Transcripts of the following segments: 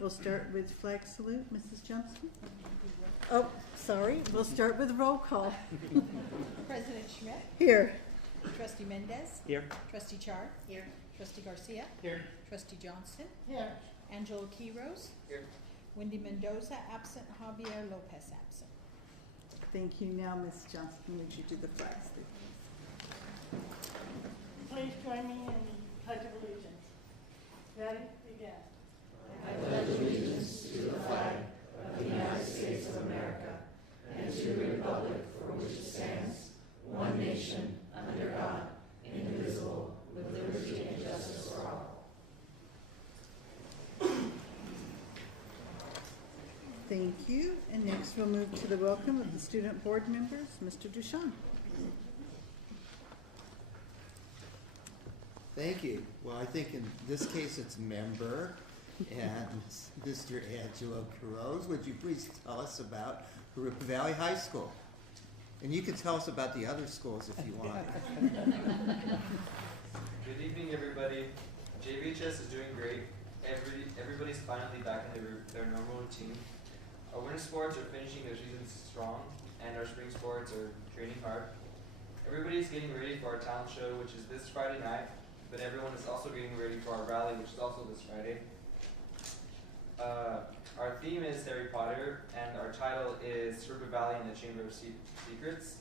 We'll start with flag salute, Mrs. Johnson. Oh, sorry, we'll start with roll call. President Schmidt. Here. Trustee Mendez. Here. Trustee Char. Here. Trustee Garcia. Here. Trustee Johnston. Here. Angela Quiros. Here. Wendy Mendoza absent. Javier Lopez absent. Thank you. Now, Ms. Johnston, would you do the flag salute? Please join me in the Pledge of Allegiance. Ready? Begin. I pledge allegiance to the flag of the United States of America and to the republic for which it stands, one nation, under God, indivisible, with liberty and justice for all. Thank you. And next we'll move to the welcome of the student board members. Mr. Duchamp. Thank you. Well, I think in this case it's member and Mr. Angelo Quiros. Would you please tell us about Jurupa Valley High School? And you can tell us about the other schools if you want. Good evening, everybody. JVHS is doing great. Everybody's finally back in their normal routine. Our winter sports are finishing their season strong, and our spring sports are training hard. Everybody's getting ready for our talent show, which is this Friday night, but everyone is also getting ready for our rally, which is also this Friday. Our theme is Harry Potter, and our title is Jurupa Valley and the Chamber of Secrets.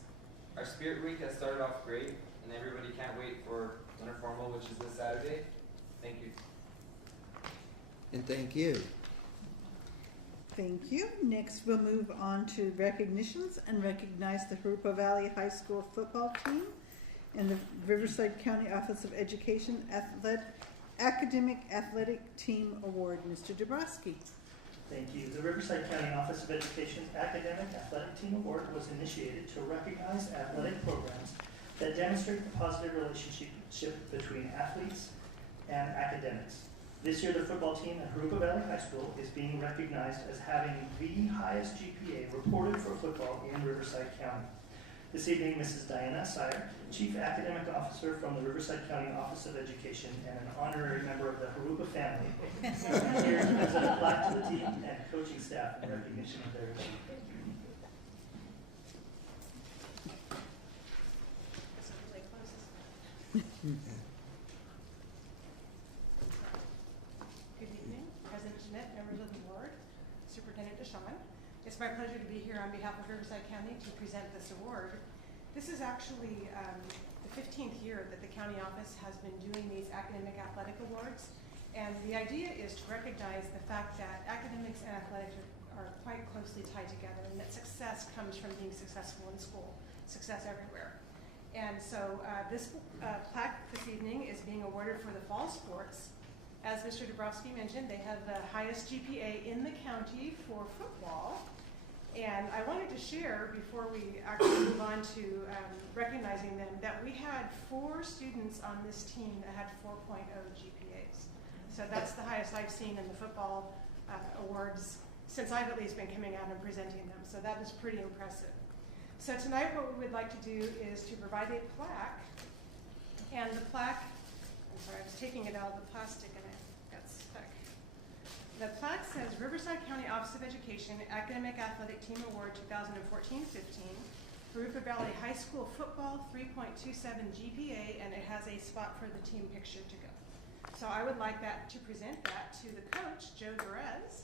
Our Spirit Week has started off great, and everybody can't wait for Winter Formal, which is this Saturday. Thank you. And thank you. Thank you. Next we'll move on to recognitions and recognize the Jurupa Valley High School football team and the Riverside County Office of Education Academic Athletic Team Award. Mr. Dabrowski. Thank you. The Riverside County Office of Education's Academic Athletic Team Award was initiated to recognize athletic programs that demonstrate the positive relationship between athletes and academics. This year, the football team at Jurupa Valley High School is being recognized as having the highest GPA reported for football in Riverside County. This evening, Mrs. Diana Sire, Chief Academic Officer from the Riverside County Office of Education and an honorary member of the Jurupa family, is here to present a plaque to the team and coaching staff in recognition of their achievement. Good evening, President Schmidt, members of the board, Superintendent Deshawn. It's my pleasure to be here on behalf of Riverside County to present this award. This is actually the 15th year that the county office has been doing these academic athletic awards. And the idea is to recognize the fact that academics and athletics are quite closely tied together, and that success comes from being successful in school, success everywhere. And so this plaque this evening is being awarded for the fall sports. As Mr. Dabrowski mentioned, they have the highest GPA in the county for football. And I wanted to share, before we actually move on to recognizing them, that we had 4 students on this team that had 4.0 GPAs. So that's the highest I've seen in the football awards since I've at least been coming out and presenting them. So that is pretty impressive. So tonight what we would like to do is to provide a plaque. And the plaque, I'm sorry, I was taking it out of the plastic and it got stuck. The plaque says Riverside County Office of Education Academic Athletic Team Award 2014-15, Jurupa Valley High School Football 3.27 GPA, and it has a spot for the team picture to go. So I would like to present that to the coach, Joe Perez.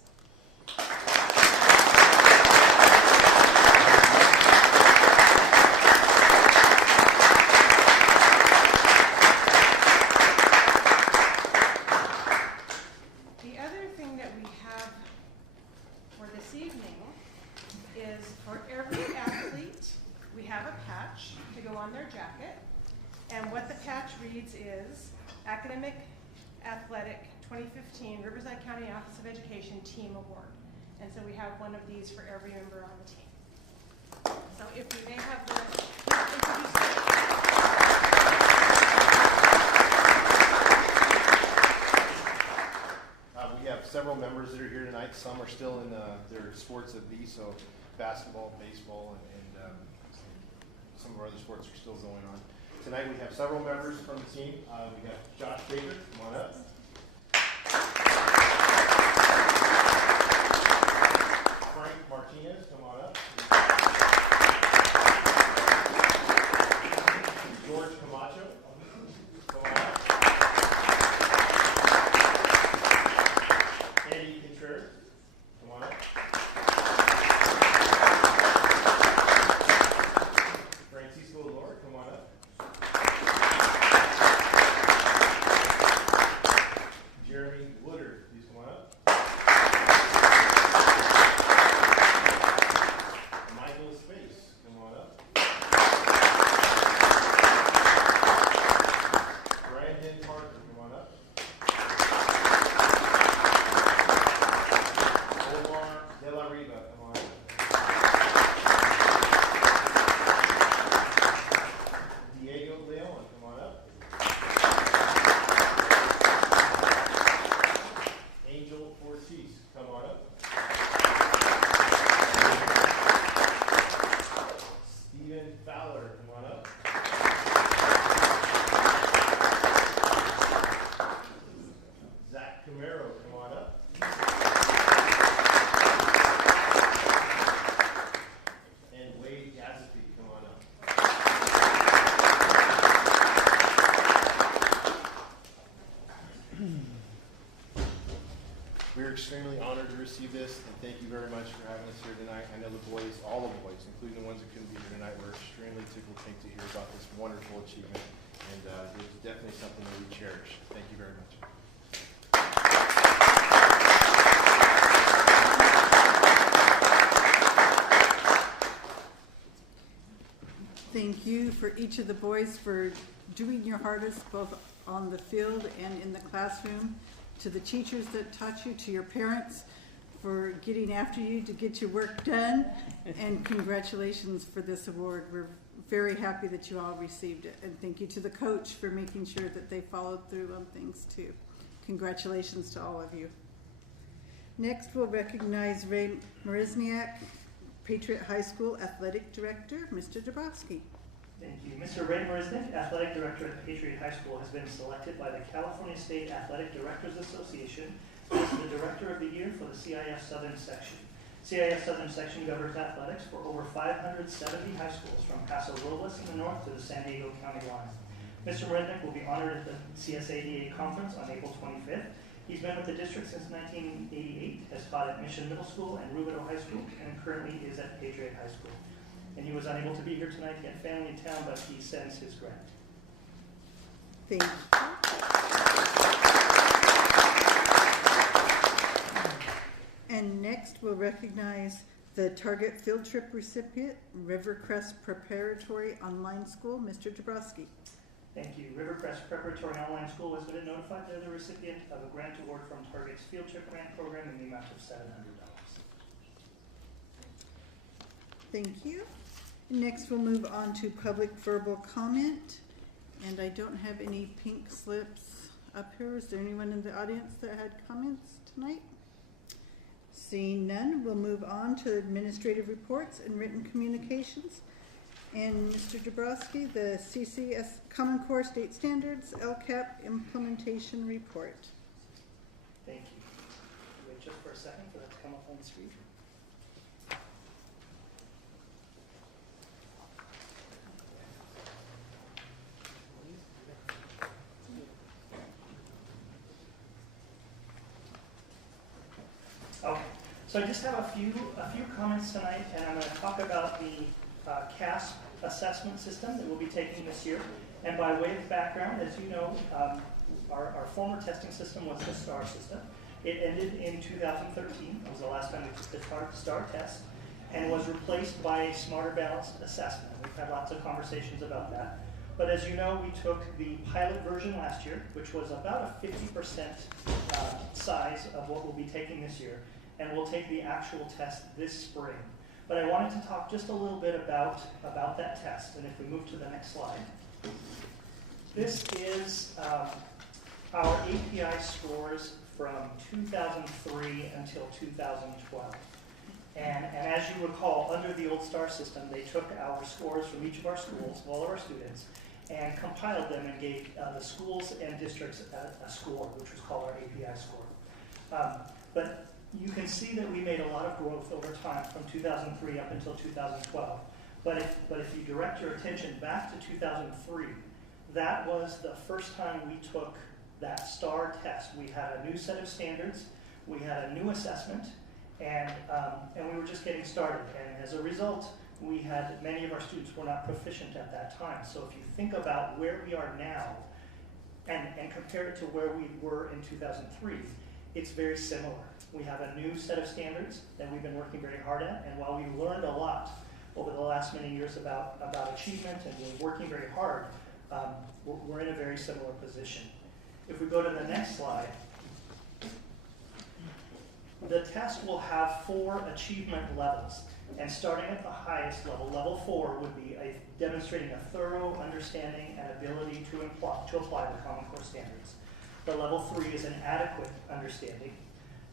And what the patch reads is Academic Athletic 2015 Riverside County Office of Education Team Award. And so we have one of these for every member on the team. So if we may have the we have several members that are here tonight. Some are still in their sports at B, so basketball, baseball, and some of our other sports are still going on. Tonight we have several members from the team. We have Josh Baker, come on up. Ortiz, come on up. Steven Fowler, come on up. Zach Camaro, come on up. And Wade Gatsby, come on up. We're extremely honored to receive this, and thank you very much for having us here tonight. I know the boys, all the boys, including the ones that couldn't be here tonight, were extremely tickled pink to hear about this wonderful achievement, and it's definitely something that we cherish. Thank you very much. Thank you for each of the boys for doing your hardest, both on the field and in the classroom, to the teachers that taught you, to your parents for getting after you to get your work done, and congratulations for this award. We're very happy that you all received it, and thank you to the coach for making sure that they followed through on things too. Congratulations to all of you. Next, we'll recognize Ray Marizniak, Patriot High School Athletic Director, Mr. Dabrowski. Thank you. Mr. Ray Marizniak, Athletic Director at Patriot High School, has been selected by the California State Athletic Directors Association as the Director of the Year for the CIF Southern Section. CIF Southern Section governs athletics for over 570 high schools from Paso Robles in the north to the San Diego County line. Mr. Marizniak will be honored at the CSADA conference on April 25th. He's been with the district since 1988, has taught at Mission Middle School and Rubidoux High School, and currently is at Patriot High School. And he was unable to be here tonight. He had family in town, but he sends his gratitude. Thank you. And next, we'll recognize the Target Field Trip recipient, Rivercrest Preparatory Online School, Mr. Dabrowski. Thank you. Rivercrest Preparatory Online School has been notified they're the recipient of a grant award from Target's Field Trip Grant Program in the amount of $700. Thank you. Next, we'll move on to public verbal comment. And I don't have any pink slips up here. Is there anyone in the audience that had comments tonight? Seeing none, we'll move on to administrative reports and written communications. And Mr. Dabrowski, the CCS Common Core State Standards LCAP Implementation Report. Thank you. Wait just for a second for that to come up on the screen. Okay, so I just have a few comments tonight, and I'm going to talk about the CASP assessment system that we'll be taking this year. And by way of background, as you know, our former testing system was the STAR system. It ended in 2013. It was the last time we took the STAR test, and was replaced by a Smarter Balanced assessment. We've had lots of conversations about that. But as you know, we took the pilot version last year, which was about a 50% size of what we'll be taking this year, and we'll take the actual test this spring. But I wanted to talk just a little bit about that test, and if we move to the next slide. This is our API scores from 2003 until 2012. And as you recall, under the old STAR system, they took our scores from each of our schools, all of our students, and compiled them and gave the schools and districts a score, which was called our API score. But you can see that we made a lot of growth over time from 2003 up until 2012. But if you direct your attention back to 2003, that was the first time we took that STAR test. We had a new set of standards, we had a new assessment, and we were just getting started. And as a result, we had many of our students were not proficient at that time. So if you think about where we are now and compare it to where we were in 2003, it's very similar. We have a new set of standards that we've been working very hard at, and while we learned a lot over the last many years about achievement and we're working very hard, we're in a very similar position. If we go to the next slide, the test will have 4 achievement levels. And starting at the highest level, level 4, would be demonstrating a thorough understanding and ability to apply the Common Core standards. The level 3 is an adequate understanding.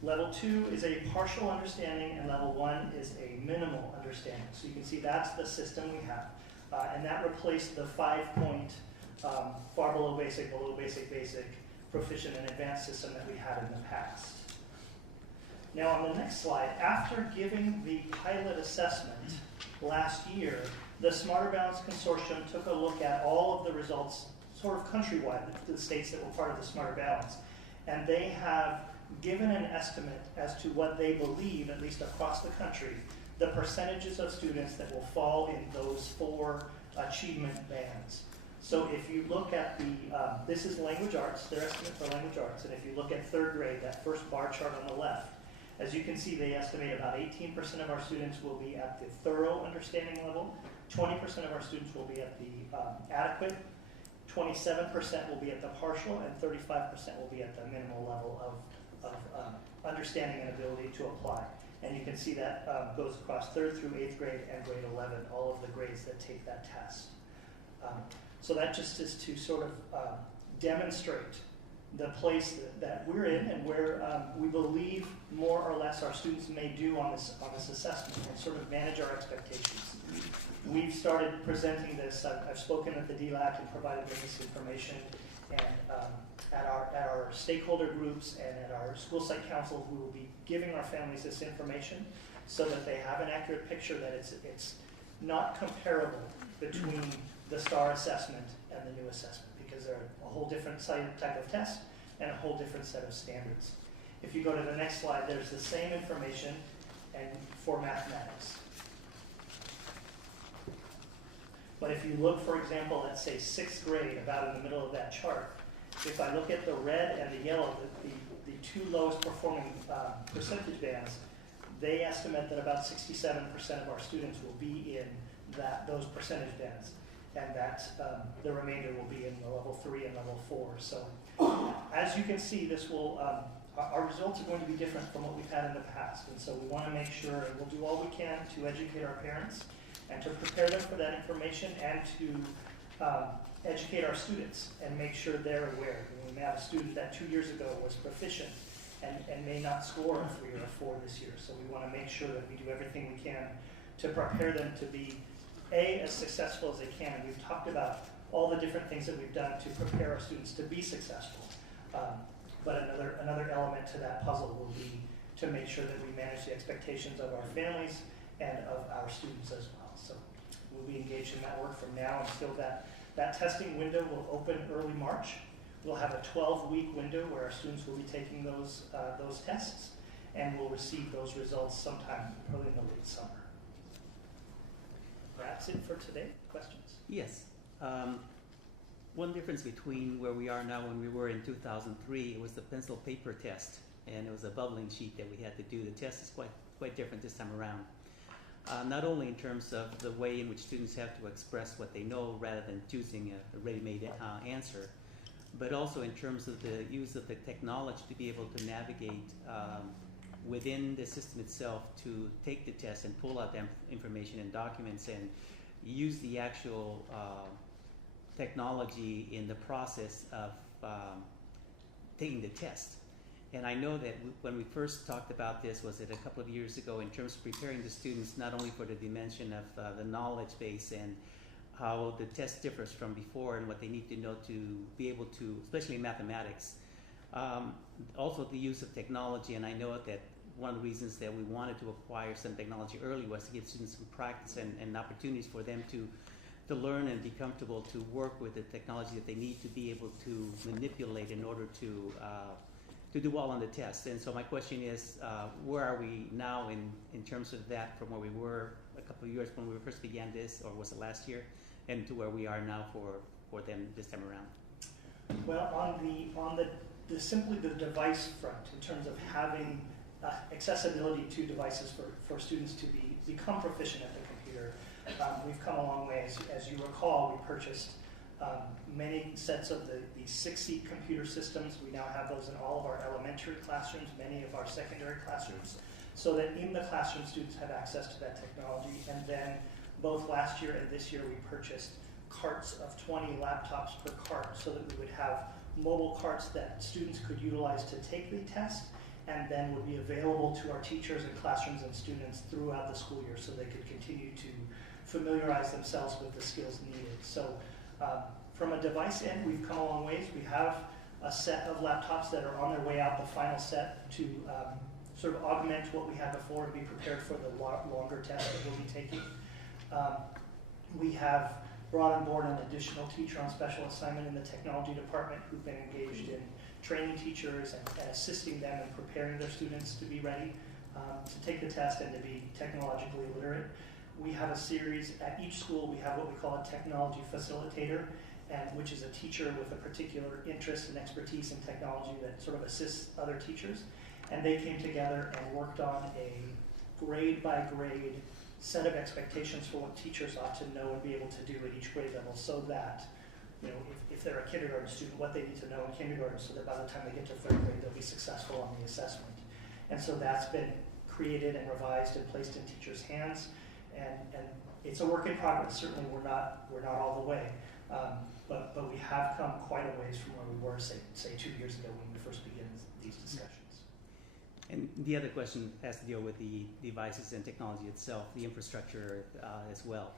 Level 2 is a partial understanding, and level 1 is a minimal understanding. So you can see that's the system we have. And that replaced the 5-point far below basic, basic, proficient, and advanced system that we had in the past. Now on the next slide, after giving the pilot assessment last year, the Smarter Balance Consortium took a look at all of the results sort of countrywide, the states that were part of the Smarter Balance, and they have given an estimate as to what they believe, at least across the country, the percentages of students that will fall in those 4 achievement bands. So if you look at the, this is language arts, their estimate for language arts, and if you look at 3rd grade, that first bar chart on the left, as you can see, they estimate about 18% of our students will be at the thorough understanding level, 20% of our students will be at the adequate, 27% will be at the partial, and 35% will be at the minimal level of understanding and ability to apply. And you can see that goes across 3rd through 8th grade and grade 11, all of the grades that take that test. So that just is to sort of demonstrate the place that we're in and where we believe more or less our students may do on this assessment, and sort of manage our expectations. We've started presenting this. I've spoken at the DLAC and provided them this information, and at our stakeholder groups and at our school site councils, we will be giving our families this information so that they have an accurate picture that it's not comparable between the STAR assessment and the new assessment, because they're a whole different type of test and a whole different set of standards. If you go to the next slide, there's the same information and for mathematics. But if you look, for example, let's say 6th grade, about in the middle of that chart, if I look at the red and the yellow, the 2 lowest performing percentage bands, they estimate that about 67% of our students will be in those percentage bands, and that the remainder will be in the level 3 and level 4. So as you can see, this will our results are going to be different from what we've had in the past, and so we want to make sure, and we'll do all we can to educate our parents and to prepare them for that information, and to educate our students and make sure they're aware. We may have a student that 2 years ago was proficient and may not score a 3 or a 4 this year. So we want to make sure that we do everything we can to prepare them to be as successful as they can. And we've talked about all the different things that we've done to prepare our students to be successful. But another element to that puzzle will be to make sure that we manage the expectations of our families and of our students as well. So we'll be engaged in that work from now until that testing window will open early March. We'll have a 12-week window where our students will be taking those tests, and we'll receive those results sometime early in the late summer. That's it for today. Questions? Yes. One difference between where we are now and we were in 2003, it was the pencil paper test, and it was a bubbling sheet that we had to do. The test is quite different this time around. Not only in terms of the way in which students have to express what they know rather than choosing a ready-made answer, but also in terms of the use of the technology to be able to navigate within the system itself to take the test and pull out that information and documents and use the actual technology in the process of taking the test. And I know that when we first talked about this, was it a couple of years ago, in terms of preparing the students not only for the dimension of the knowledge base and how the test differs from before and what they need to know to be able to, especially in mathematics, also the use of technology. And I know that one of the reasons that we wanted to acquire some technology early was to give students some practice and opportunities for them to learn and be comfortable to work with the technology that they need to be able to manipulate in order to do well on the test. And so my question is, where are we now in terms of that from where we were a couple of years when we first began this, or was it last year, and to where we are now for them this time around? Well, on the simply the device front, in terms of having accessibility to devices for students to become proficient at the computer, we've come a long way. As you recall, we purchased many sets of the 6-seat computer systems. We now have those in all of our elementary classrooms, many of our secondary classrooms, so that in the classroom students have access to that technology. And then both last year and this year we purchased carts of 20 laptops per cart so that we would have mobile carts that students could utilize to take the test and then would be available to our teachers and classrooms and students throughout the school year so they could continue to familiarize themselves with the skills needed. So from a device end, we've come a long ways. We have a set of laptops that are on their way out, the final set, to sort of augment what we had before and be prepared for the longer test that we'll be taking. We have brought on board an additional teacher on special assignment in the technology department who've been engaged in training teachers and assisting them in preparing their students to be ready to take the test and to be technologically literate. We have a series at each school. We have what we call a technology facilitator, which is a teacher with a particular interest and expertise in technology that sort of assists other teachers. And they came together and worked on a grade by grade set of expectations for what teachers ought to know and be able to do at each grade level, so that, you know, if they're a kindergarten student, what they need to know in kindergarten, so that by the time they get to third grade, they'll be successful on the assessment. And so that's been created and revised and placed in teachers' hands. And it's a work in progress. Certainly, we're not all the way, but we have come quite a ways from where we were, say 2 years ago when we first began these discussions. And the other question has to deal with the devices and technology itself, the infrastructure as well.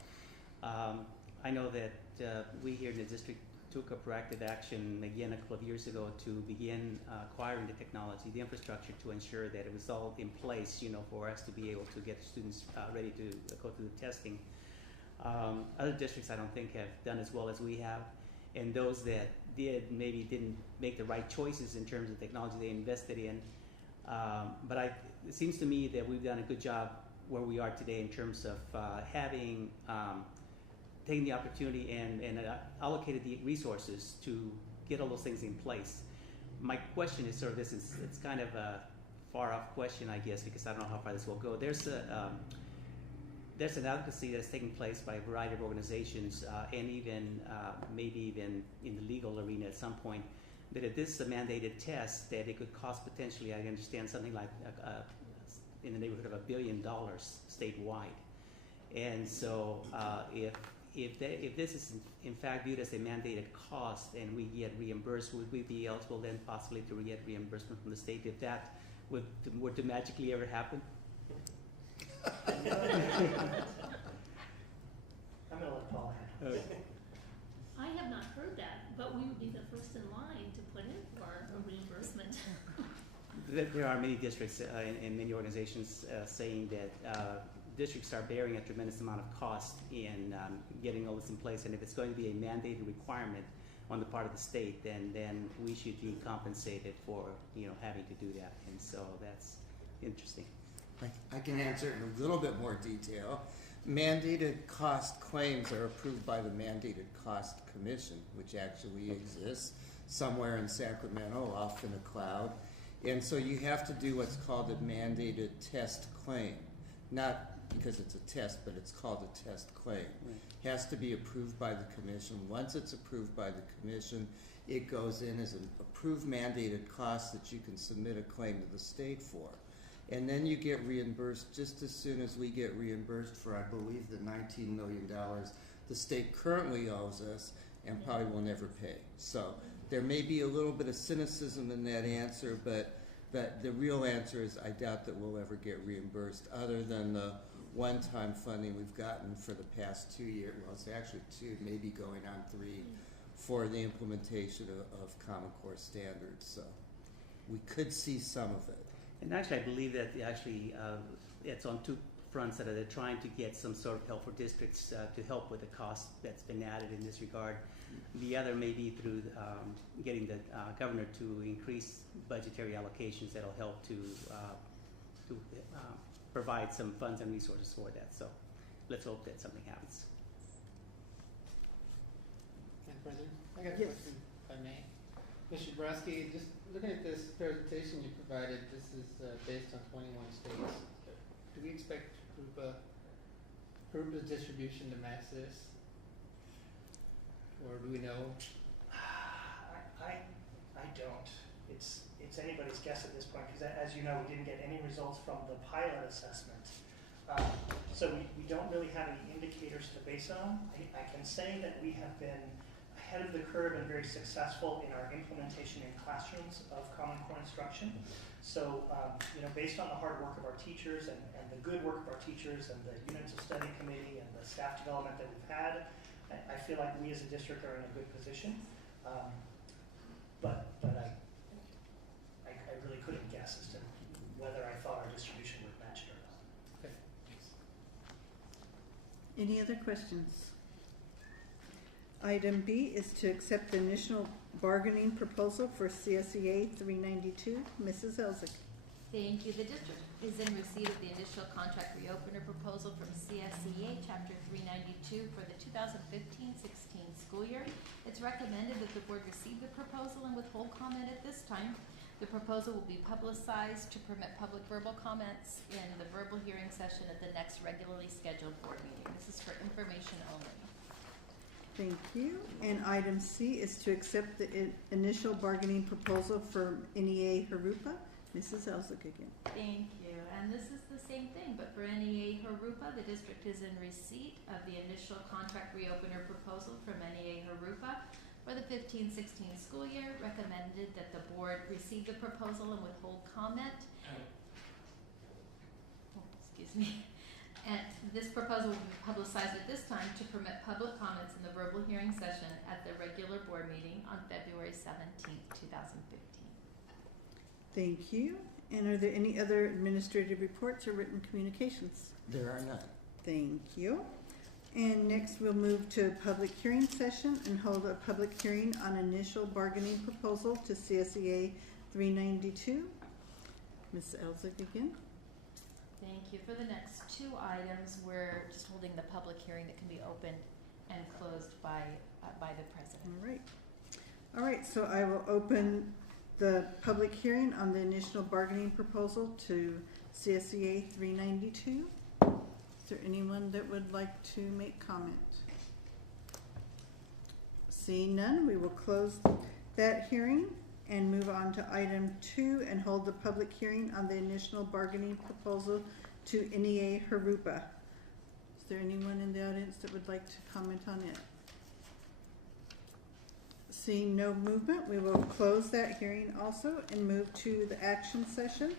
I know that we here in the district took a proactive action again a couple of years ago to begin acquiring the technology, the infrastructure, to ensure that it was all in place, you know, for us to be able to get students ready to go through the testing. Other districts, I don't think, have done as well as we have, and those that did maybe didn't make the right choices in terms of technology they invested in. But it seems to me that we've done a good job where we are today in terms of having taken the opportunity and allocated the resources to get all those things in place. My question is sort of this: it's kind of a far off question, I guess, because I don't know how far this will go. There's an advocacy that's taking place by a variety of organizations, and even maybe even in the legal arena at some point, that if this is a mandated test, that it could cost potentially, I understand, something like in the neighborhood of $1 billion statewide. And so if this is in fact viewed as a mandated cost and we get reimbursed, would we be eligible then possibly to get reimbursement from the state if that were to magically ever happen? I'm going to let Paul handle it. I have not heard that, but we would be the first in line to put in for a reimbursement. There are many districts and many organizations saying that districts are bearing a tremendous amount of cost in getting all this in place, and if it's going to be a mandated requirement on the part of the state, then we should be compensated for, you know, having to do that, and so that's interesting. I can answer it in a little bit more detail. Mandated cost claims are approved by the Mandated Cost Commission, which actually exists somewhere in Sacramento, off in a cloud. And so you have to do what's called a mandated test claim. Not because it's a test, but it's called a test claim. Right. It has to be approved by the commission. Once it's approved by the commission, it goes in as an approved mandated cost that you can submit a claim to the state for. And then you get reimbursed just as soon as we get reimbursed for, I believe, the $19 million the state currently owes us and probably will never pay. So there may be a little bit of cynicism in that answer, but the real answer is I doubt that we'll ever get reimbursed, other than the one-time funding we've gotten for the past 2 years. Well, it's actually 2, maybe going on 3, for the implementation of Common Core standards. So we could see some of it. And actually, I believe that it's on 2 fronts, that they're trying to get some sort of help for districts to help with the cost that's been added in this regard. The other may be through getting the governor to increase budgetary allocations that'll help to provide some funds and resources for that. So let's hope that something happens. Madam President, I got a Yes. question, if I may. Mr. Dabrowski, just looking at this presentation you provided, this is based on 21 states. Do we expect Jurupa's distribution to match this? Or do we know? I don't. It's anybody's guess at this point, because as you know, we didn't get any results from the pilot assessment. So we don't really have any indicators to base it on. I can say that we have been ahead of the curve and very successful in our implementation in classrooms of Common Core instruction. So, based on the hard work of our teachers and the good work of our teachers and the units of study committee and the staff development that we've had, I feel like we as a district are in a good position. But I really couldn't guess as to whether I thought our distribution would match it or not. Okay, thanks. Any other questions? Item B is to accept the initial bargaining proposal for CSEA 392. Mrs. Elzick. Thank you. The district is in receipt of the initial contract reopener proposal from CSEA Chapter 392 for the 2015-16 school year. It's recommended that the board receive the proposal and withhold comment at this time. The proposal will be publicized to permit public verbal comments in the verbal hearing session at the next regularly scheduled board meeting. This is for information only. Thank you. And item C is to accept the initial bargaining proposal for NEA Jurupa. Mrs. Elzick again. Thank you. And this is the same thing, but for NEA Jurupa, the district is in receipt of the initial contract reopener proposal from NEA Jurupa for the 15-16 school year. Recommended that the board receive the proposal and withhold comment. Excuse me. And this proposal will be publicized at this time to permit public comments in the verbal hearing session at the regular board meeting on February 17th, 2015. Thank you. And are there any other administrative reports or written communications? There are none. Thank you. And next we'll move to a public hearing session and hold a public hearing on initial bargaining proposal to CSEA 392. Ms. Elzick again. Thank you. For the next two items, we're just holding the public hearing that can be opened and closed by the president. All right, so I will open the public hearing on the initial bargaining proposal to CSEA 392. Is there anyone that would like to make comment? Seeing none, we will close that hearing and move on to item 2 and hold the public hearing on the initial bargaining proposal to NEA Jurupa. Is there anyone in the audience that would like to comment on it? Seeing no movement, we will close that hearing also and move to the action session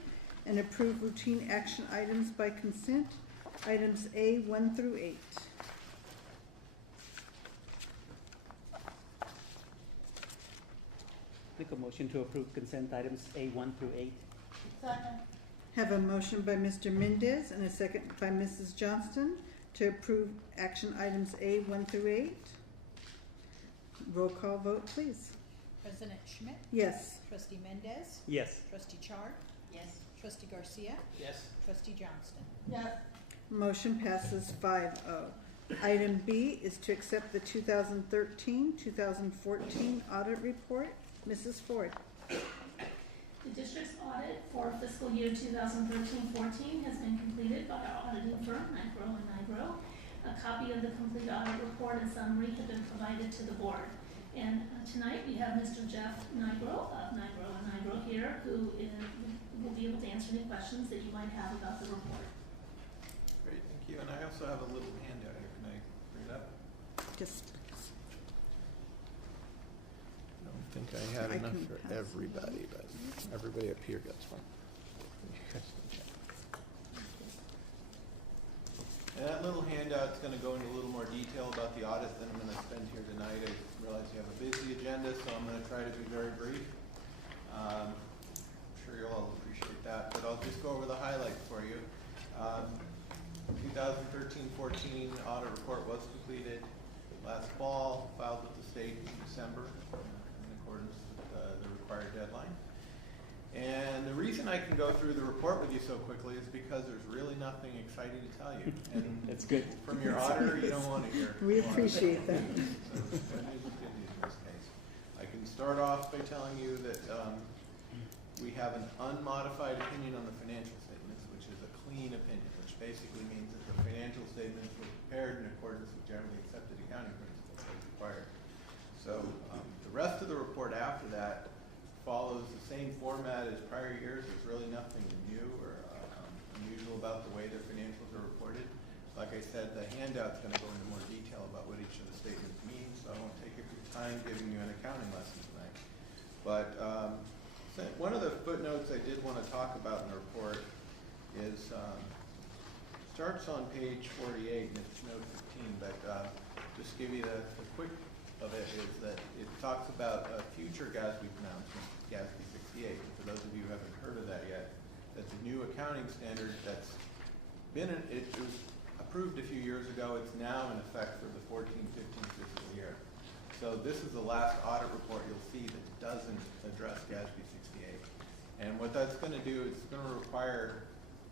and approve routine action items by consent, items A 1 through 8. Make a motion to approve consent items A1 through 8. Have a motion by Mr. Mendez and a second by Mrs. Johnston to approve action items A 1 through 8. Roll call vote, please. President Schmidt, Yes. Trustee Mendez, Yes. Trustee Char, Yes. Trustee Garcia, Yes. Trustee Johnston. Motion passes 5-0. Item B is to accept the 2013-2014 audit report. Mrs. Ford. The district's audit for fiscal year 2013-14 has been completed by our auditing firm, Nigro and Nigro. A copy of the complete audit report and summary have been provided to the board. And tonight we have Mr. Jeff Nigro of Nigro and Nigro here, who will be able to answer any questions that you might have about the report. Great, thank you. And I also have a little handout here. Can I bring it up? Just I don't think I had I enough can for pass it everybody, but everybody up here gets one. You guys can check. And that little handout's going to go into a little more detail about the audit than I'm going to spend here tonight. I realize you have a busy agenda, so I'm going to try to be very brief. I'm sure you'll all appreciate that, but I'll just go over the highlights for you. 2013-14 audit report was completed last fall, filed with the state in December in accordance with the required deadline. And the reason I can go through the report with you so quickly is because there's really nothing exciting to tell you. And That's good. from your auditor, you don't want to hear. We appreciate that. So good news is good news in this case. I can start off by telling you that we have an unmodified opinion on the financial statements, which is a clean opinion, which basically means that the financial statements were prepared in accordance with generally accepted accounting principles as required. So the rest of the report after that follows the same format as prior years. There's really nothing new or unusual about the way their financials are reported. Like I said, the handout's going to go into more detail about what each of the statements means. so I won't take up your time giving you an accounting lesson tonight. But one of the footnotes I did want to talk about in the report is starts on page 48, and it's note 15, but just give you the quick of it is that it talks about a future GASB pronouncement, GASB 68. And for those of you who haven't heard of that yet, that's a new accounting standard that's been, it was approved a few years ago. It's now in effect for the 14-15 fiscal year. So this is the last audit report you'll see that doesn't address GASB 68. And what that's going to do is it's going to require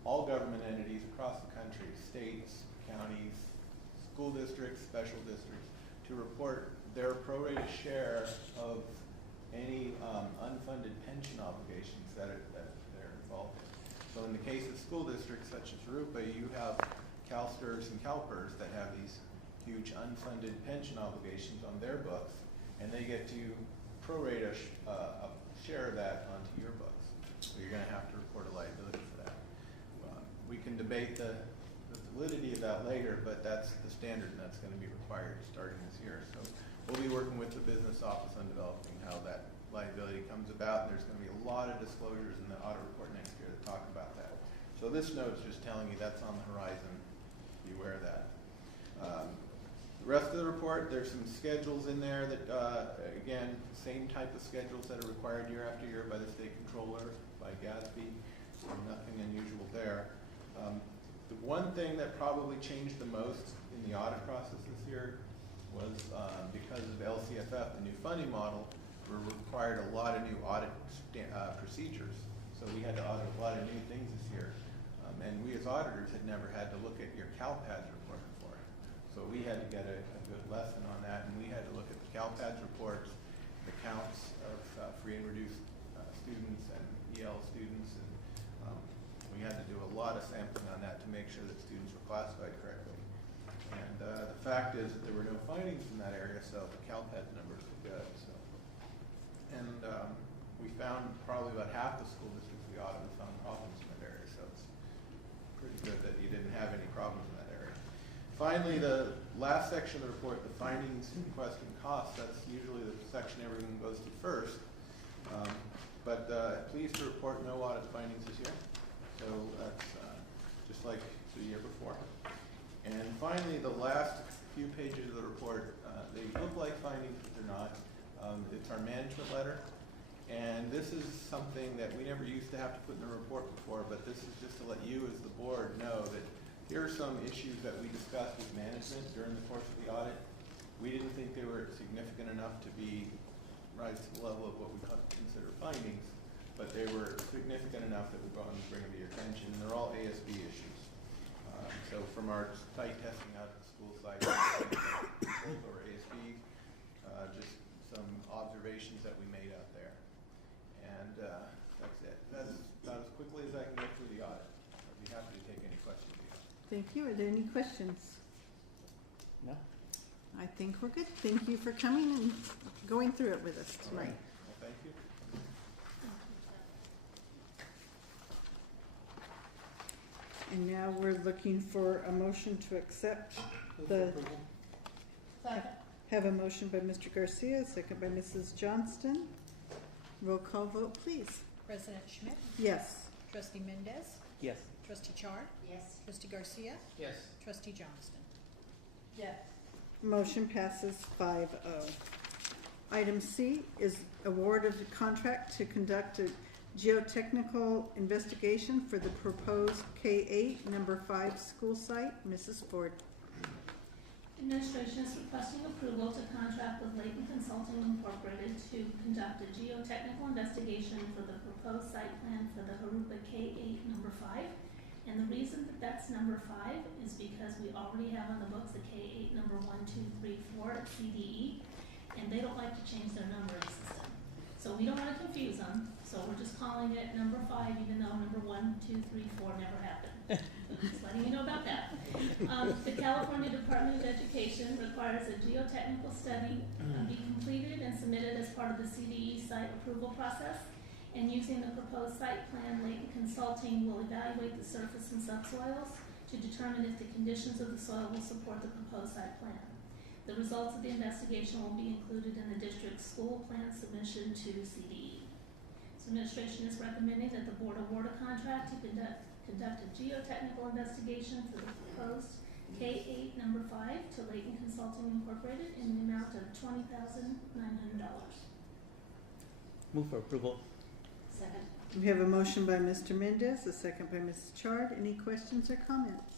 all government entities across the country, states, counties, school districts, special districts, to report their prorated share of any unfunded pension obligations that they're involved in. So in the case of school districts such as Jurupa, you have CalSTRS and CalPERS that have these huge unfunded pension obligations on their books, and they get to prorate a share of that onto your books. So you're going to have to report a liability for that. We can debate the validity of that later, but that's the standard, and that's going to be required starting this year. So we'll be working with the business office on developing how that liability comes about, and there's going to be a lot of disclosures in the audit report next year that talk about that. So this note's just telling you that's on the horizon. Be aware of that. The rest of the report, there's some schedules in there that, again, same type of schedules that are required year after year by the state controller, by GASB, so nothing unusual there. The one thing that probably changed the most in the audit process this year was because of LCFF, the new funding model, we required a lot of new audit procedures. So we had to audit a lot of new things this year. And we as auditors had never had to look at your CalPADS report before. So we had to get a good lesson on that, and we had to look at the CalPADS reports, the counts of free and reduced students and EL students, and we had to do a lot of sampling on that to make sure that students were classified correctly. And the fact is that there were no findings in that area, so the CalPADS numbers were good. So, and we found probably about half the school districts we audited found problems in that area, so it's pretty good that you didn't have any problems in that area. Finally, the last section of the report, the findings, request, and costs, that's usually the section everyone goes to first. But pleased to report no audit findings this year. So that's just like the year before. And finally, the last few pages of the report, they look like findings, but they're not. It's our management letter. And this is something that we never used to have to put in the report before, but this is just to let you as the board know that here are some issues that we discussed with management during the course of the audit. We didn't think they were significant enough to rise to the level of what we consider findings, but they were significant enough that we brought them to bring them to your attention, and they're all ASB issues. So from our site testing out at the school site, or ASB, just some observations that we made out there. And that's it. That's about as quickly as I can get through the audit. I'd be happy to take any questions you have. Thank you. Are there any questions? No? I think we're good. Thank you for coming and going through it with us tonight. Well, thank you. And now we're looking for a motion to accept the, have a motion by Mr. Garcia, second by Mrs. Johnston. Roll call vote, please. President Schmidt, Yes. Trustee Mendez, Yes. Trustee Char, Yes. Trustee Garcia, Yes. Trustee Johnston. Yes. Motion passes 5-0. Item C is award of the contract to conduct a geotechnical investigation for the proposed K-8 number 5 school site. Mrs. Ford. Administration is requesting approval to contract with Layton Consulting Incorporated to conduct a geotechnical investigation for the proposed site plan for the Jurupa K-8 number 5. And the reason that that's number 5 is because we already have on the books the K-8 number 1, 2, 3, 4 at CDE, and they don't like to change their numbering system. So we don't want to confuse them, so we're just calling it number 5, even though number 1, 2, 3, 4 never happened. Just letting you know about that. The California Department of Education requires a geotechnical study be completed and submitted as part of the CDE site approval process. And using the proposed site plan, Layton Consulting will evaluate the surface and subsoils to determine if the conditions of the soil will support the proposed site plan. The results of the investigation will be included in the district's school plan submission to CDE. So administration is recommending that the board award a contract to conduct a geotechnical investigation for the proposed K-8 number 5 to Layton Consulting Incorporated in the amount of $20,900. Move for approval. Second. We have a motion by Mr. Mendez, a second by Mrs. Chard. Any questions or comments?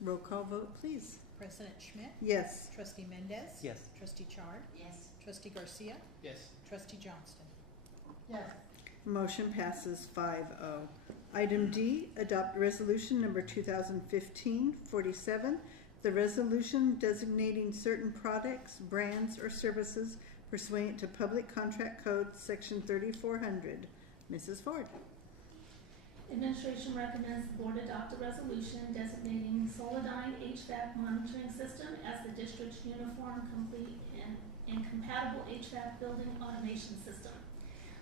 Roll call vote, please. President Schmidt, Yes. Trustee Mendez. Yes. Trustee Chard, Yes. Trustee Garcia, Yes. Trustee Johnston. Yes. Motion passes 5-0. Item D, adopt resolution number 2015-47, the resolution designating certain products, brands, or services pursuant to Public Contract Code, Section 3400. Mrs. Ford. Administration recommends the board adopt a resolution designating Solidyne HVAC monitoring system as the district's uniform, complete, and compatible HVAC building automation system.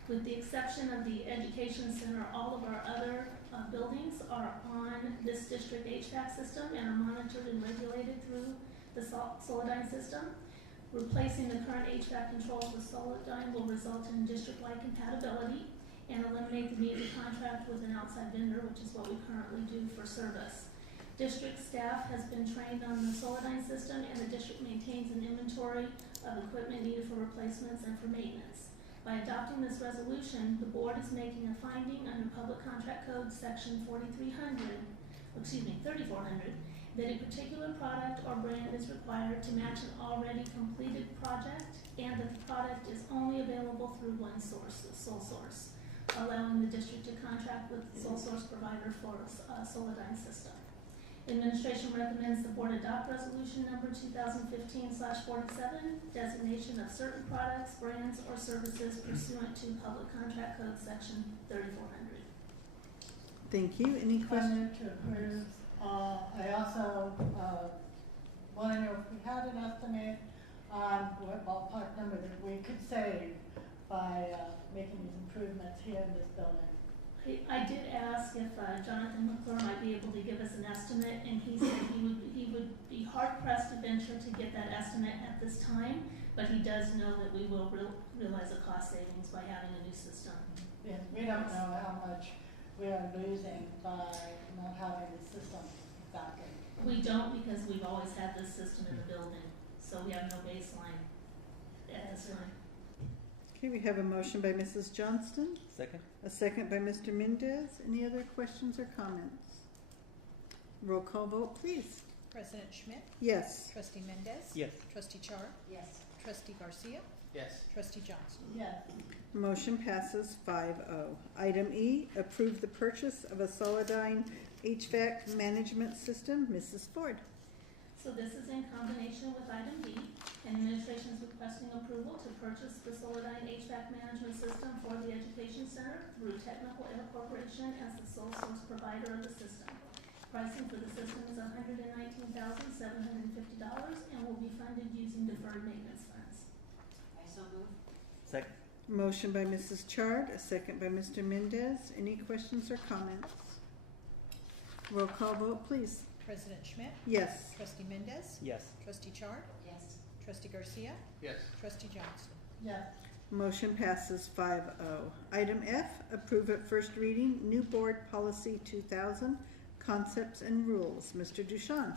With the exception of the education center, all of our other buildings are on this district HVAC system and are monitored and regulated through the Solidyne system. Replacing the current HVAC controls with Solidyne will result in district-wide compatibility and eliminate the need to contract with an outside vendor, which is what we currently do for service. District staff has been trained on the Solidyne system, and the district maintains an inventory of equipment needed for replacements and for maintenance. By adopting this resolution, the board is making a finding under Public Contract Code Section 3400, that a particular product or brand is required to match an already completed project, and that the product is only available through one source, the sole source, allowing the district to contract with the sole source provider for Solidyne system. Administration recommends the board adopt resolution number 2015/47, designation of certain products, brands, or services pursuant to Public Contract Code Section 3400. Thank you. Any questions? To approve. I also want to know if we had an estimate on what ballpark number that we could save by making these improvements here in this building. I did ask if Jonathan McClure might be able to give us an estimate, and he said he would be hard pressed to venture to get that estimate at this time, but he does know that we will realize a cost savings by having a new system. And we don't know how much we are losing by not having the system exactly. We don't, because we've always had this system in the building, so we have no baseline at this time. Okay, we have a motion by Mrs. Johnston, Second. a second by Mr. Mendez. Any other questions or comments? Roll call vote, please. President Schmidt, Yes. Trustee Mendez. Yes. Trustee Chard, Yes. Trustee Garcia, Yes. Trustee Johnston. Yes. Motion passes 5-0. Item E, approve the purchase of a Solidyne HVAC management system. Mrs. Ford. So this is in combination with item D, and administration is requesting approval to purchase the Solidyne HVAC management system for the Education Center through Technical Air Corporation as the sole source provider of the system. Pricing for the system is $119,750 and will be funded using deferred maintenance funds. I so move. Second. Motion by Mrs. Chard, a second by Mr. Mendez. Any questions or comments? Roll call vote, please. President Schmidt, Yes. Trustee Mendez. Yes. Trustee Chard, Yes. Trustee Garcia, Yes. Trustee Johnston. Yes. Motion passes 5-0. Item F, approve at first reading, new board policy 2000, concepts and rules. Mr. Ducharme.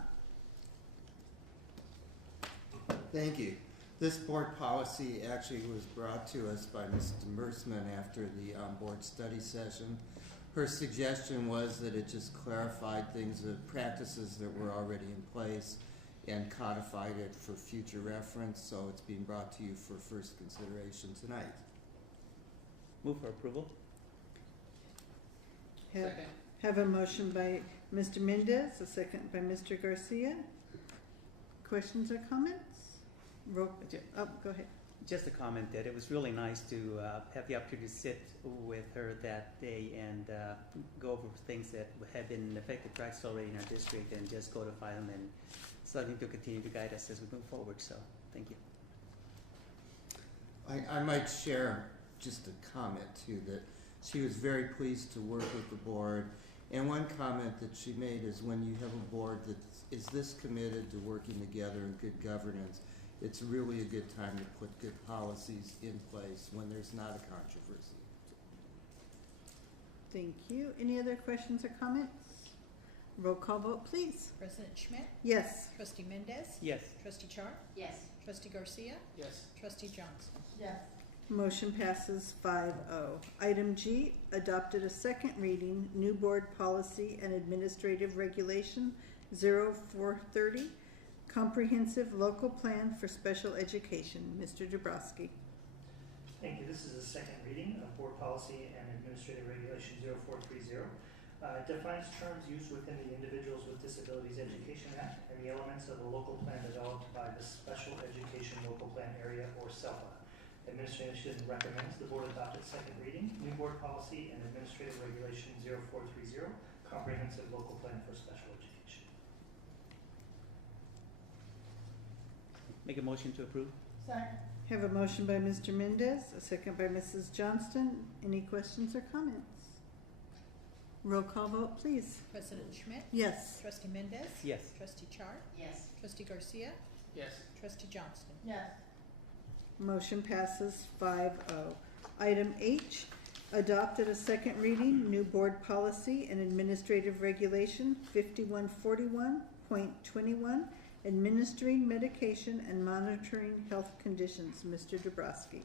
Thank you. This board policy actually was brought to us by Mrs. Mersman after the board study session. Her suggestion was that it just clarified things, the practices that were already in place, and codified it for future reference, so it's being brought to you for first consideration tonight. Move for approval. Second. Have a motion by Mr. Mendez, a second by Mr. Garcia. Questions or comments? Go ahead. Just a comment that it was really nice to have the opportunity to sit with her that day and go over things that had been effective practice already in our district and just codify them and something to continue to guide us as we move forward. So, thank you. I might share just a comment too, that she was very pleased to work with the board And one comment that she made is when you have a board that is this committed to working together in good governance, it's really a good time to put good policies in place when there's not a controversy. Thank you. Any other questions or comments? Roll call vote, please. President Schmidt, Yes. Trustee Mendez, Yes. Trustee Char, Yes. Trustee Garcia, Yes. Trustee Johnson. Yes. Motion passes 5-0. Item G, adopted a second reading, new board policy and administrative regulation 0430, comprehensive local plan for special education. Mr. Dabrowski. Thank you. This is the second reading of Board Policy and Administrative Regulation 0430. It defines terms used within the Individuals with Disabilities Education Act and the elements of a local plan developed by the Special Education Local Plan Area, or SELPA. Administration recommends the Board adopt its second reading, new Board Policy and Administrative Regulation 0430, comprehensive local plan for special education. Make a motion to approve? Second. Have a motion by Mr. Mendez, a second by Mrs. Johnston. Any questions or comments? Roll call vote, please. President Schmidt, Yes. Trustee Mendez, Yes. Trustee Char, Yes. Trustee Garcia, Yes. Trustee Johnston. Yes. Motion passes 5-0. Item H, adopted a second reading, new board policy and administrative regulation 5141.21, administering medication and monitoring health conditions. Mr. Dabrowski.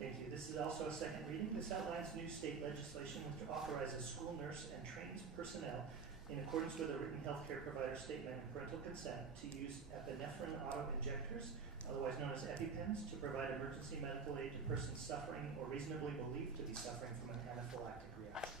Thank you. This is also a second reading. This outlines new state legislation which authorizes school nurse and trained personnel in accordance with a written healthcare provider statement and parental consent to use epinephrine auto-injectors, otherwise known as EpiPens, to provide emergency medical aid to persons suffering or reasonably believed to be suffering from an anaphylactic reaction.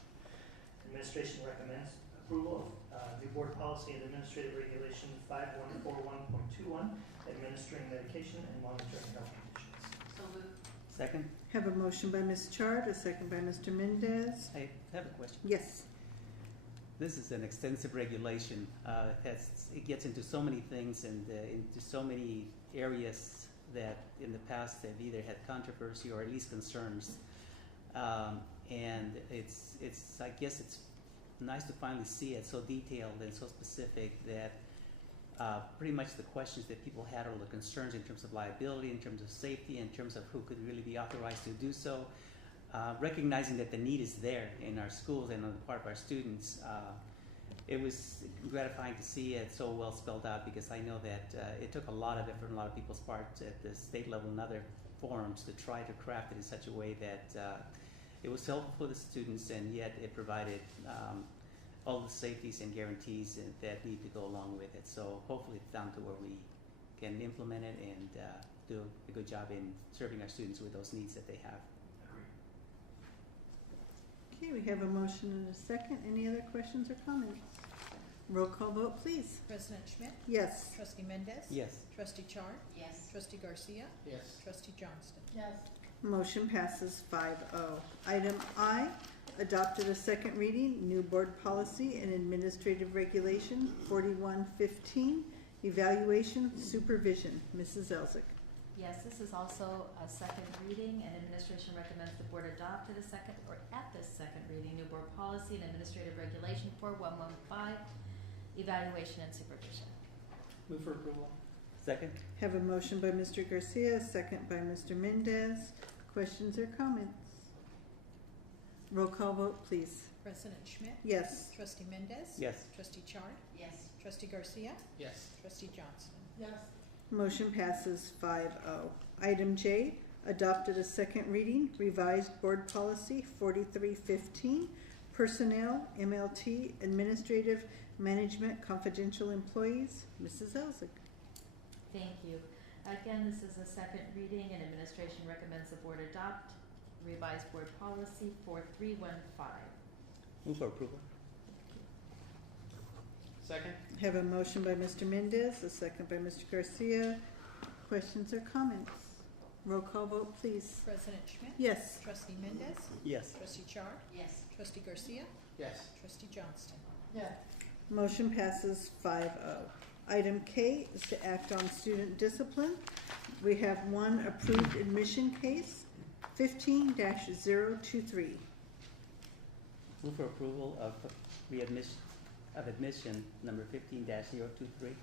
Administration recommends approval of the Board Policy and Administrative Regulation 5141.21, administering medication and monitoring health conditions. So moved. Second? Have a motion by Ms. Chard, a second by Mr. Mendez. I have a question. Yes. This is an extensive regulation. It gets into so many things and into so many areas that in the past have either had controversy or at least concerns. And I guess it's nice to finally see it so detailed and so specific that pretty much the questions that people had or the concerns in terms of liability, in terms of safety, in terms of who could really be authorized to do so, recognizing that the need is there in our schools and on the part of our students. It was gratifying to see it so well spelled out because I know that it took a lot of effort on a lot of people's part at the state level and other forums to try to craft it in such a way that it was helpful for the students and yet it provided all the safeties and guarantees that need to go along with it. So hopefully it's down to where we can implement it and do a good job in serving our students with those needs that they have. Okay, we have a motion and a second. Any other questions or comments? Roll call vote, please. President Schmidt, Yes. Trustee Mendez, Yes. Trustee Char, Yes. Trustee Garcia, Yes. Trustee Johnston. Yes. Motion passes 5-0. Item I, adopted a second reading, new board policy and administrative regulation 4115, evaluation supervision. Mrs. Elzick. Yes, this is also a second reading, and administration recommends the board adopt at this second reading, new board policy and administrative regulation 4115, evaluation and supervision. Move for approval. Second? Have a motion by Mr. Garcia, a second by Mr. Mendez. Questions or comments? Roll call vote, please. President Schmidt, Yes. Trustee Mendez, Yes. Trustee Char, Yes. Trustee Garcia, Yes. Trustee Johnston. Yes. Motion passes 5-0. Item J, adopted a second reading, revised board policy 4315, personnel, MLT, administrative management, confidential employees. Mrs. Elzick. Thank you. Again, this is a second reading, and administration recommends the board adopt revised board policy 4315. Move for approval. Second? Have a motion by Mr. Mendez, a second by Mr. Garcia. Questions or comments? Roll call vote, please. President Schmidt, Yes. Trustee Mendez, Yes. Trustee Char, Yes. Trustee Garcia, Yes. Trustee Johnston. Yes. Motion passes 5-0. Item K is to act on student discipline. We have one approved admission case, 15-023. Move for approval of admission number 15-023.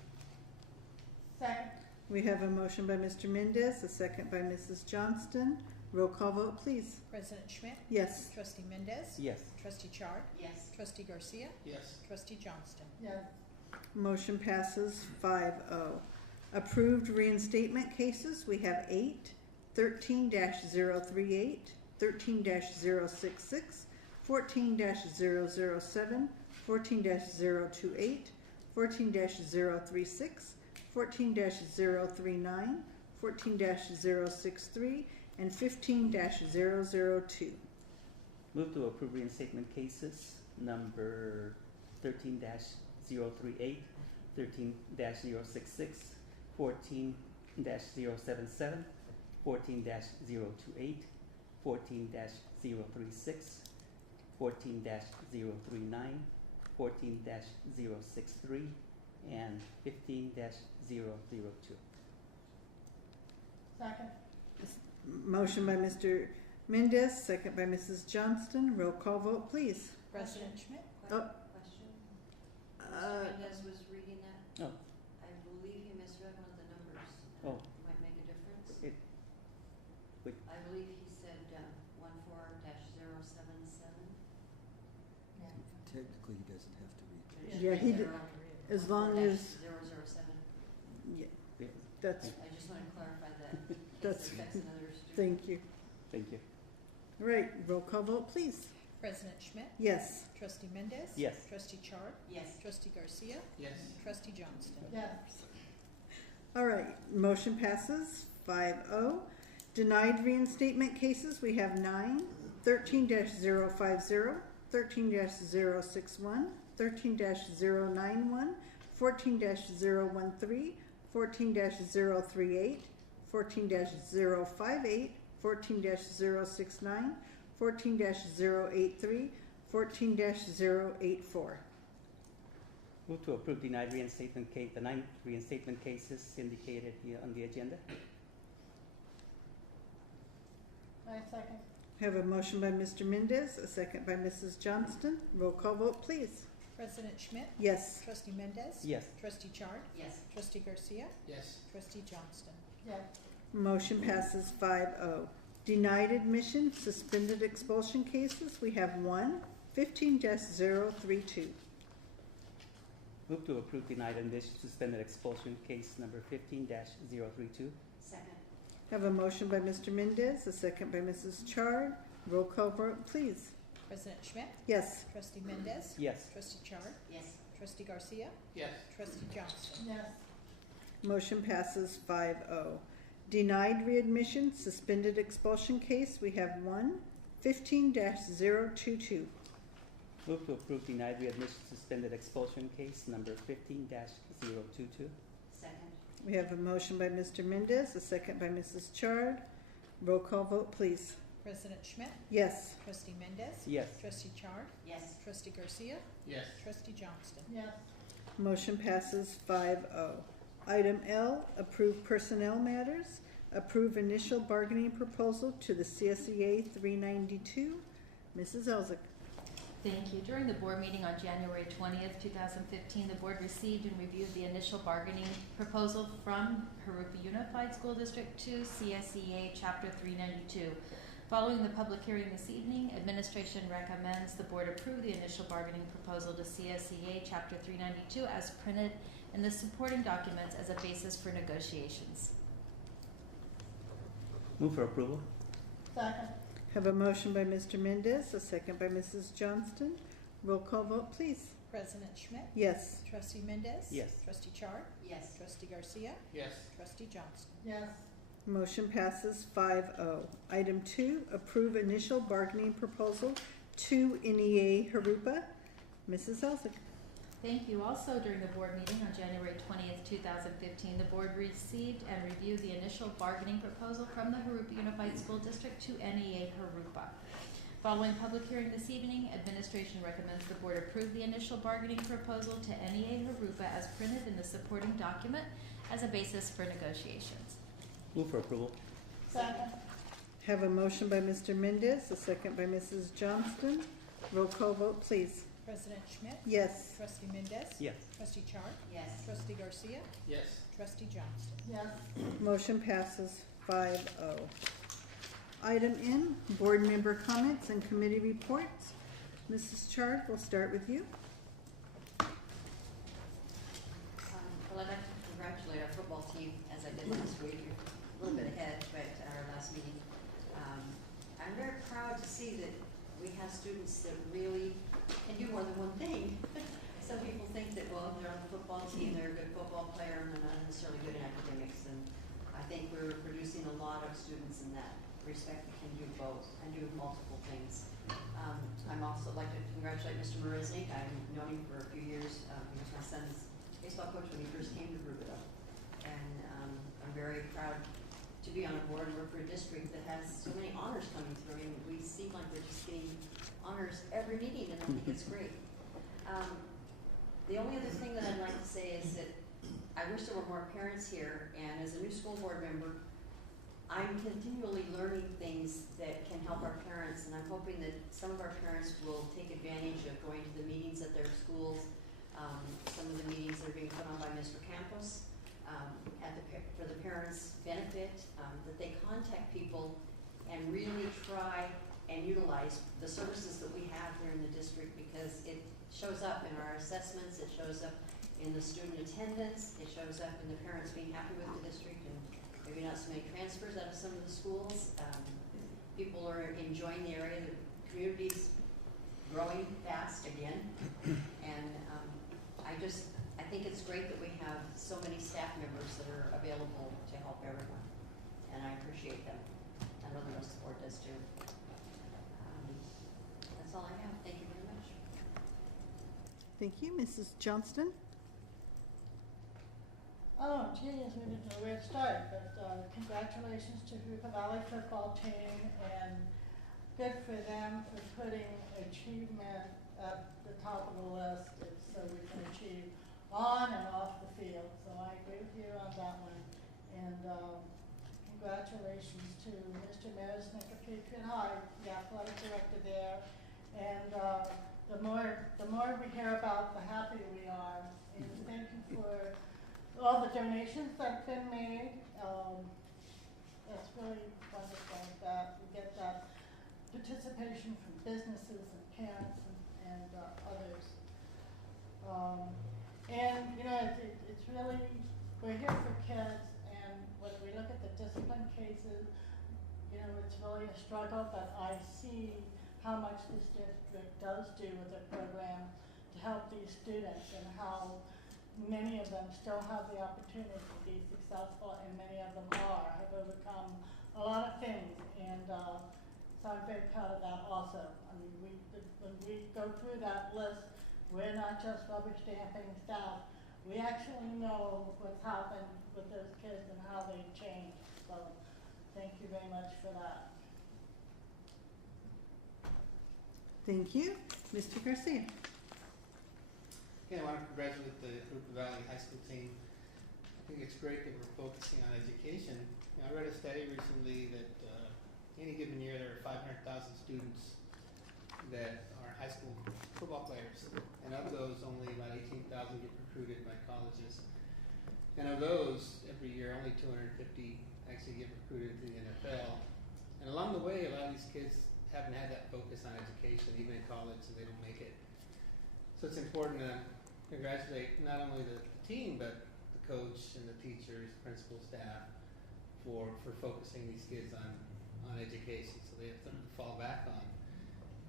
Second. We have a motion by Mr. Mendez, a second by Mrs. Johnston. Roll call vote, please. President Schmidt? Yes. Trustee Mendez? Yes. Trustee Chard? Yes. Trustee Garcia? Yes. Trustee Johnston? Yes. Motion passes 5-0. Approved reinstatement cases, we have 8, 13-038, 13-066, 14-007, 14-028, 14-036, 14-039, 14-063, and 15-002. Move to approve reinstatement cases number 13-038, 13-066, 14-077, 14-028, 14-036, 14-039, 14-063, and 15-002. Second. Motion by Mr. Mendez, second by Mrs. Johnston. Roll call vote, please. President Schmidt? Oh. Question? Uh, Mr. Mendez was reading that. Oh. I believe he misread one of the numbers. Oh. Might make a difference. Which- I believe he said 14-077. Technically, he doesn't have to read. Yeah, he did- as long as, 007. yeah, Yeah. that's, I just want to clarify that. in case That's- it affects another student. thank you. Thank you. All right, roll call vote, please. President Schmidt? Yes. Trustee Mendez? Yes. Trustee Chard? Yes. Trustee Garcia? Yes. Trustee Johnston? Yes. All right, motion passes 5-0. Denied reinstatement cases, we have 9, 13-050, 13-061, 13-091, 14-013, 14-038, 14-058, 14-069, 14-083, 14-084. Move to approve denied reinstatement case, the 9 reinstatement cases indicated here on the agenda. I second. Have a motion by Mr. Mendez, a second by Mrs. Johnston. Roll call vote, please. President Schmidt? Yes. Trustee Mendez? Yes. Trustee Chard? Yes. Trustee Garcia? Yes. Trustee Johnston? Yes. Motion passes 5-0. Denied admission, suspended expulsion cases, we have 1, 15-032. Move to approve denied admission suspended expulsion case number 15-032. Second. Have a motion by Mr. Mendez, a second by Mrs. Chard. Roll call vote, please. President Schmidt? Yes. Trustee Mendez? Yes. Trustee Chard? Yes. Trustee Garcia? Yes. Trustee Johnston? Yes. Motion passes 5-0. Denied readmission, suspended expulsion case, we have 1, 15-022. Move to approve denied readmission suspended expulsion case number 15-022. Second. We have a motion by Mr. Mendez, a second by Mrs. Chard. Roll call vote, please. President Schmidt? Yes. Trustee Mendez? Yes. Trustee Chard? Yes. Trustee Garcia? Yes. Trustee Johnston? Yes. Motion passes 5-0. Item L, approve personnel matters. Approve initial bargaining proposal to the CSEA 392. Mrs. Elzick. Thank you. During the board meeting on January 20th, 2015, the board received and reviewed the initial bargaining proposal from Jurupa Unified School District to CSEA Chapter 392. Following the public hearing this evening, administration recommends the board approve the initial bargaining proposal to CSEA Chapter 392 as printed in the supporting documents as a basis for negotiations. Move for approval. Second. Have a motion by Mr. Mendez, a second by Mrs. Johnston. Roll call vote, please. President Schmidt? Yes. Trustee Mendez? Yes. Trustee Chard? Yes. Trustee Garcia? Yes. Trustee Johnston? Yes. Motion passes 5-0. Item 2, approve initial bargaining proposal to NEA Jurupa. Mrs. Elzick. Thank you. Also, during the board meeting on January 20th, 2015, the board received and reviewed the initial bargaining proposal from the Jurupa Unified School District to NEA Jurupa. Following public hearing this evening, administration recommends the board approve the initial bargaining proposal to NEA Jurupa as printed in the supporting document as a basis for negotiations. Move for approval. Second. Have a motion by Mr. Mendez, a second by Mrs. Johnston. Roll call vote, please. President Schmidt? Yes. Trustee Mendez? Yes. Trustee Char? Yes. Trustee Garcia? Yes. Trustee Johnston? Yes. Motion passes 5-0. Item N, board member comments and committee reports. Mrs. Chard, we'll start with you. Well, I'd like to congratulate our football team, as I did last week. You're a little bit ahead, but at our last meeting. I'm very proud to see that we have students that really can do more than one thing. Some people think that, well, they're on the football team, they're a good football player, and they're not necessarily good in academics. And I think we're producing a lot of students in that respect that can do both and do multiple things. I'm also like to congratulate Mr. Marisnik. I've known him for a few years. He was my son's baseball coach when he first came to Jurupa. And I'm very proud to be on a board and work for a district that has so many honors coming through. And we seem like we're just getting honors every meeting, and I think it's great. The only other thing that I'd like to say is that I wish there were more parents here, and as a new school board member, I'm continually learning things that can help our parents, and I'm hoping that some of our parents will take advantage of going to the meetings at their schools, some of the meetings that are being put on by Mr. Campos, for the parents' benefit, that they contact people and really try and utilize the services that we have here in the district, because it shows up in our assessments, it shows up in the student attendance, it shows up in the parents being happy with the district, and maybe not so many transfers out of some of the schools. People are enjoying the area, the community's growing fast again, and I think it's great that we have so many staff members that are available to help everyone, and I appreciate them. I know the rest of the board does too. That's all I have. Thank you very much. Thank you. Mrs. Johnston? Oh, geez, we didn't know where to start, but congratulations to Jurupa Valley football team, and good for them for putting achievement at the top of the list so we can achieve on and off the field. So I agree with you on that one. And congratulations to Mr. Marisnik of Patriot High, the athletic director there. And the more we hear about, the happier we are. And thank you for all the donations that have been made. That's really wonderful that we get that participation from businesses and parents and others. And you know, it's really, we're here for kids, and when we look at the discipline cases, you know, it's really a struggle, but I see how much this district does do with the program to help these students, and how many of them still have the opportunity to be successful, and many of them have overcome a lot of things, and so I'm very proud of that also. I mean, when we go through that list, we're not just rubber stamping staff. We actually know what's happened with those kids and how they've changed. So thank you very much for that. Thank you. Mr. Garcia? Again, I want to congratulate the Jurupa Valley High School team. I think it's great that we're focusing on education. You know, I read a study recently that any given year there are 500,000 students that are high school football players, and of those only about 18,000 get recruited by colleges, and of those every year only 250 actually get recruited to the NFL. And along the way, a lot of these kids haven't had that focus on education, even in college, so they don't make it. So it's important to congratulate not only the team, but the coach and the teachers, principal, staff for focusing these kids on education, so they have something to fall back on.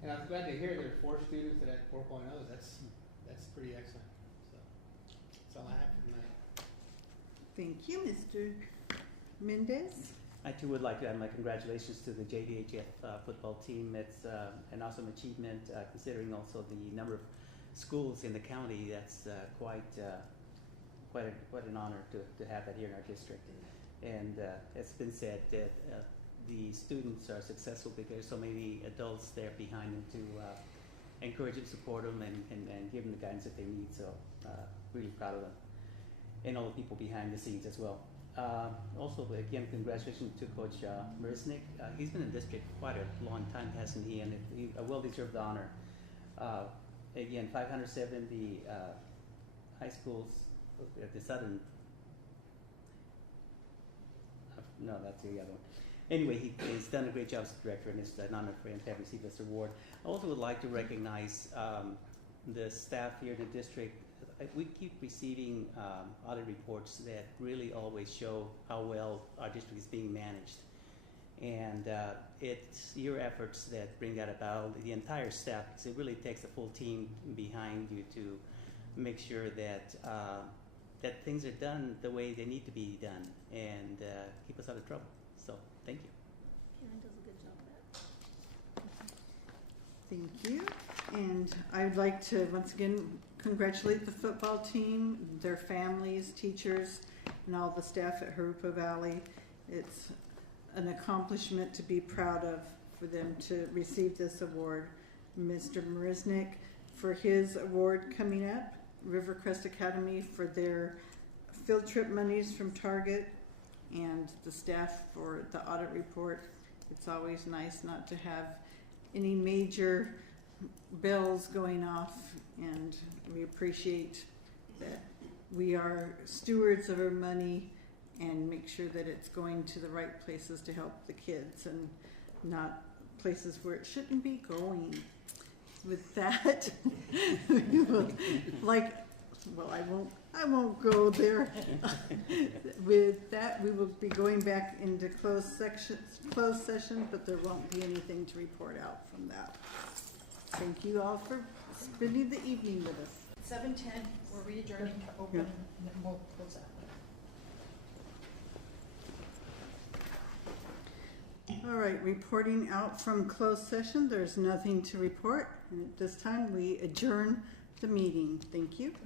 And I'm glad to hear there are 4 students that had 4.0s. That's pretty excellent. So that's all I have for tonight. Thank you. Mr. Mendez? I too would like to add my congratulations to the JVHF football team. It's an awesome achievement, considering also the number of schools in the county. That's quite an honor to have that here in our district. And it's been said that the students are successful because there's so many adults there behind them to encourage them, support them, and give them the guidance that they need. So really proud of them, and all the people behind the scenes as well. Also, again, congratulations to Coach Marisnik. He's been in the district for quite a long time, hasn't he? And a well-deserved honor. again, 570 high schools at the southern. No, that's the other one. Anyway, he's done a great job as director, and it's an honor for him to have received this award. I also would like to recognize the staff here in the district. We keep receiving audit reports that really always show how well our district is being managed. And it's your efforts that bring that about, the entire staff, because it really takes a full team behind you to make sure that that things are done the way they need to be done and keep us out of trouble. So, thank you. Karen does a good job of that. Thank you. And I would like to once again congratulate the football team, their families, teachers, and all the staff at Jurupa Valley. It's an accomplishment to be proud of for them to receive this award. Mr. Marisnik for his award coming up, Rivercrest Academy for their field trip monies from Target, and the staff for the audit report. It's always nice not to have any major bells going off, and we appreciate that we are stewards of our money and make sure that it's going to the right places to help the kids and not places where it shouldn't be going. With that, we will, I won't go there. With that, we will be going back into closed session, but there won't be anything to report out from that. Thank you all for spending the evening with us. 7:10, we're re-adjourning to open, and then we'll close out. All right, reporting out from closed session. There's nothing to report. And at this time, we adjourn the meeting. Thank you.